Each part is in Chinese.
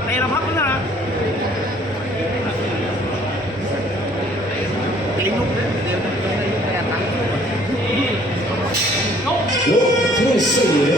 嗯好的好的嗯好的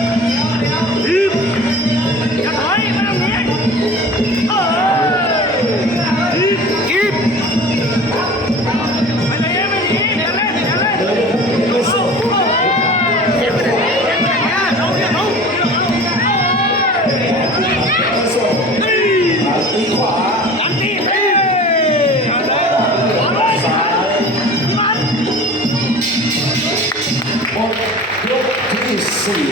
see you.